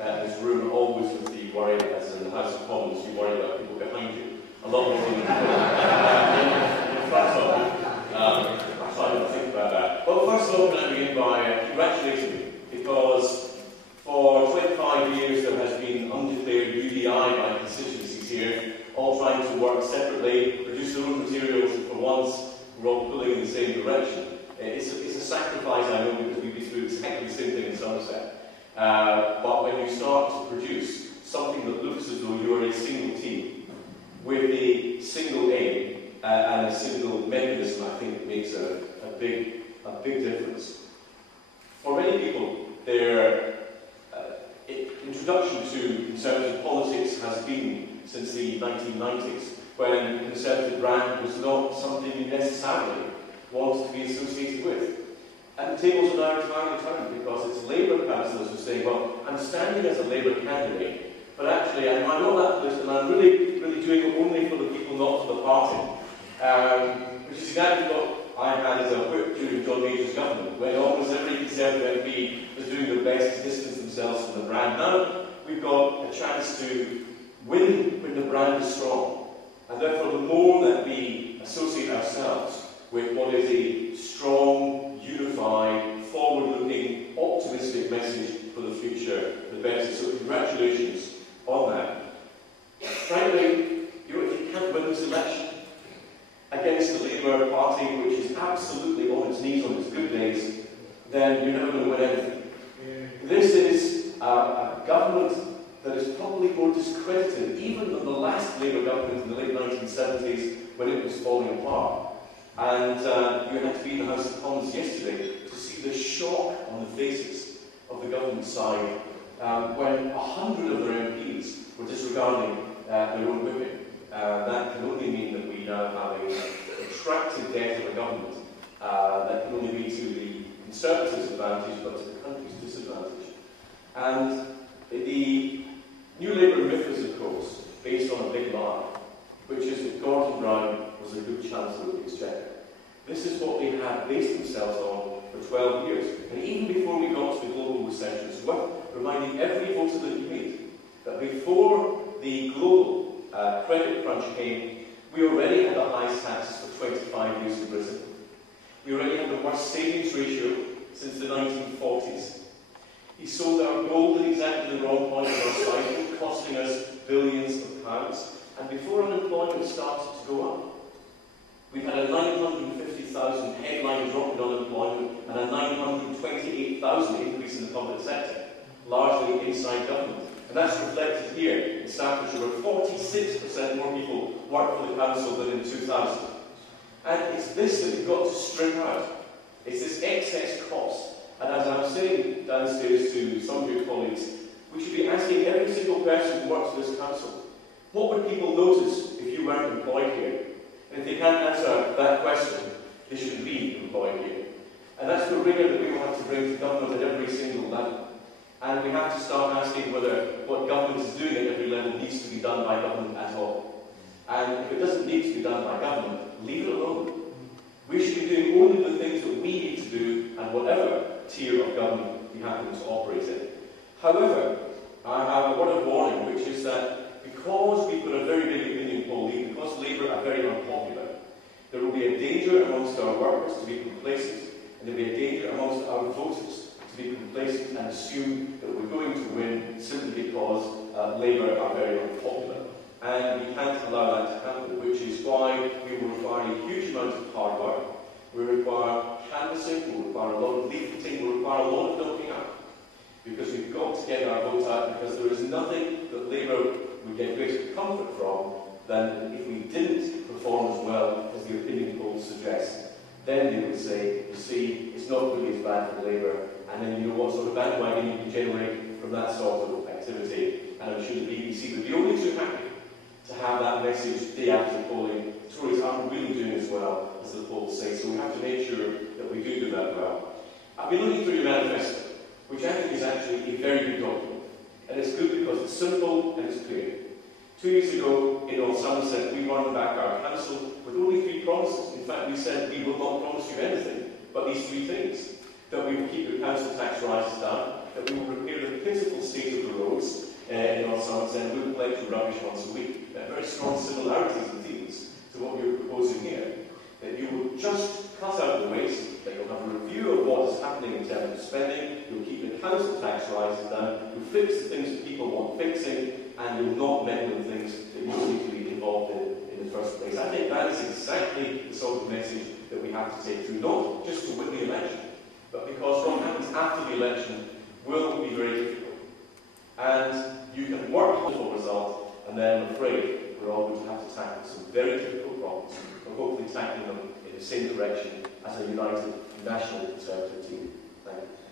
this room always with the worry, as in the House of Commons, you worry about people behind you. A lot more than in front of you. I'm trying to think about that. Well, first of all, can I begin by congratulating you, because for 25 years there has been undeclared UDI by constituencies here, all trying to work separately, produce their own materials, and for once we're all pulling in the same direction. It's a sacrifice, I know, because we'd be through exactly the same thing in Somerset. But when you start to produce something that looks as though you're a single team, with a single aim and a single mechanism, I think it makes a big difference. For many people, their introduction to Conservative politics has been since the 1990s, when the Conservative brand was not something you necessarily wanted to be associated with. And the tables are now entirely turned, because it's Labour councillors who say, well, I'm standing as a Labour candidate, but actually I'm on that list and I'm really doing it only for the people, not for the party. Which is exactly what I had as a whip during John Major's government, when almost every Conservative MP was doing their best to distance themselves from the brand. Now we've got a chance to win when the brand is strong. And therefore, the more that we associate ourselves with what is a strong, unified, forward-looking, optimistic message for the future, the better. So congratulations on that. Frankly, if you can't win this election against the Labour Party, which is absolutely on its knees on its good days, then you're never going to win anything. This is a government that is probably more discredited even than the last Labour government in the late 1970s, when it was falling apart. And you had to be in the House of Commons yesterday to see the shock on the faces of the government side when 100 of their MPs were disregarding their own whipping. That can only mean that we now have a protracted death of a government that can only be to the Conservatives' advantage, but to the country's disadvantage. And the New Labour myth is, of course, based on a big lie, which is that Gordon Brown was a good Chancellor of the Exchequer. This is what they have based themselves on for 12 years. And even before we got to the global recession, it's worth reminding every voter that you meet that before the global credit crunch came, we already had the highest taxes for 25 years in Britain. We already had the worst savings ratio since the 1940s. He sold our gold at exactly the wrong point of our cycle, costing us billions of pounds. And before unemployment started to go up, we had a 950,000 headline drop in unemployment and a 928,000 increase in the public sector, largely inside government. And that's reflected here in Staffordshire, where 46% more people work for the council than in 2000. And it's this that we've got to strip out. It's this excess cost. And as I was saying downstairs to some of your colleagues, we should be asking every single person who works for this council, what would people notice if you weren't employed here? And if they can't answer that question, they shouldn't be employed here. And that's the rigour that we will have to bring to government at every single level. And we have to start asking whether what government is doing at every level needs to be done by government at all. And if it doesn't need to be done by government, leave it alone. We should be doing only the things that we need to do, and whatever tier of government we happen to operate in. However, I have a word of warning, which is that because we've got a very big opinion poll lead, because Labour are very unpopular, there will be a danger amongst our workers to be complacent, and there will be a danger amongst our voters to be complacent and assume that we're going to win simply because Labour are very unpopular. And we can't allow that to happen, which is why we will require a huge amount of hard work. We require canvassing, we require a lot of leafleting, we require a lot of knocking out. Because we've got to get our vote out, because there is nothing that Labour would get greater comfort from than if we didn't perform as well as the opinion polls suggest. Then they would say, you see, it's not really as bad for Labour, and then you know what sort of bandwagon you can generate from that sort of activity. And I'm sure the BBC would be only too happy to have that message day after polling. Tories aren't really doing as well as the polls say, so we have to make sure that we do that well. I've been looking through your manifesto, which I think is actually a very good document. And it's good because it's simple and it's clear. 2 years ago, in North Somerset, we won back our council with only 3 promises. In fact, we said we will not promise you anything but these 3 things. That we will keep your council tax rises down, that we will repair the pitiful state of the roads in North Somerset and would collect your rubbish once a week. Very strong similarities and themes to what you're proposing here. That you will just cut out the waste, that you'll have a review of what is happening in terms of spending, you'll keep the council tax rises down, you'll fix the things that people want fixing, and you'll not meddle in things that you need to be involved in the first place. I think that is exactly the sort of message that we have to take through, not just to win the election, but because what happens after the election will be very difficult. And you can work on the result, and then I'm afraid we're all going to have to tackle some very difficult problems, but hopefully tackling them in the same direction as a united national Conservative team. Thank you.